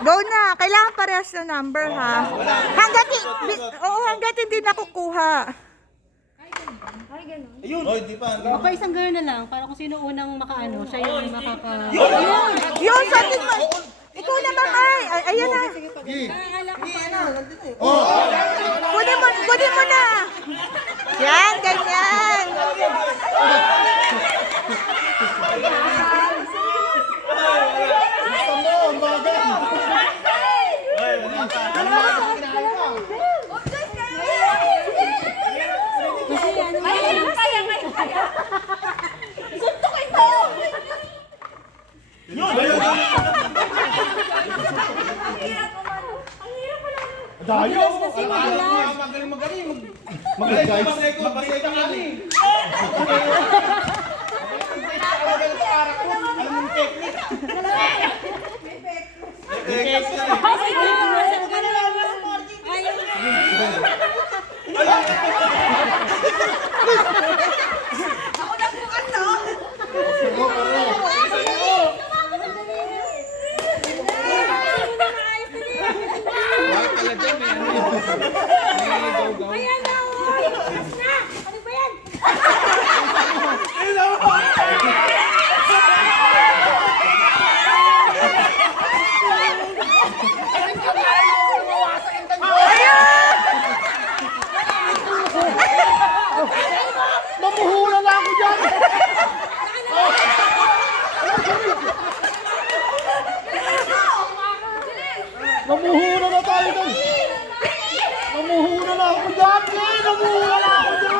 Go na. Kailangan parehas na number, ha? Hanggat hindi nakukuha. Ay, gano'n. Ayun. Oh, di pa. O, pa isang gano'n na lang, para kung sino unang makaano, siya yung makaka... Yun, satin mo. Ikaw naman, ay. Ayan na. Kunin mo na. Yan, ganyan. Dayo! Magaling. Mapasay ka kami. Ayan na, oy! Na! Ano ba yan? Mamuhula na ako dyan! Mamuhula na tayo dyan! Namuhula na ako dyan! Namuhula na ako dyan!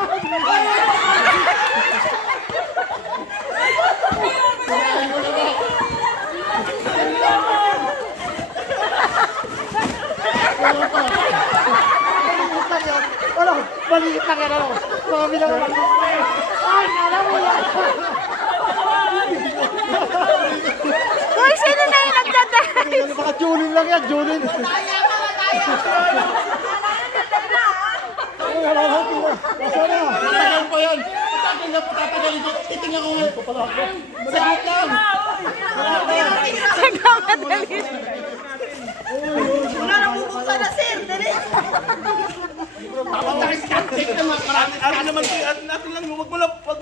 Ano? Maliit lang yan ano? Mami lang ako. Ay, alam mo yan! Uy, sino na yung nagdadrive? Ano baka Julin lang yan, Julin! Ay, alam mo, nasa na? Tatagal pa yan! Tatagal ko, titingnan ko ngayon. Saglit lang! Wala na bubuksan na, sir. Dali. Ano naman kayo? Natin lang, wag mo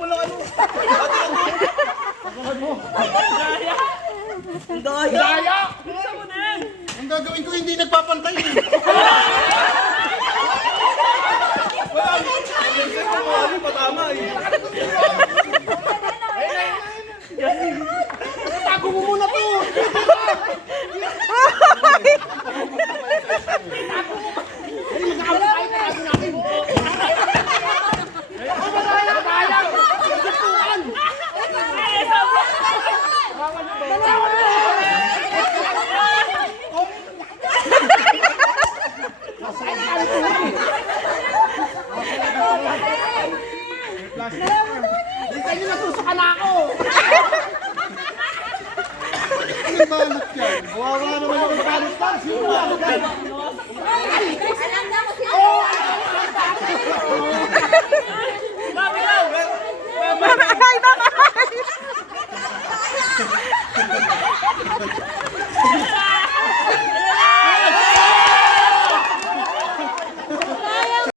lang ano. Daya! Ang gagawin ko hindi nagpapantay. Wala, patama eh. Tago mo muna to! Hindi nyo nasusuka na ako! Ano balot yan? Wawa naman ako balot lang! Sino balot yan? Alam na mo sila!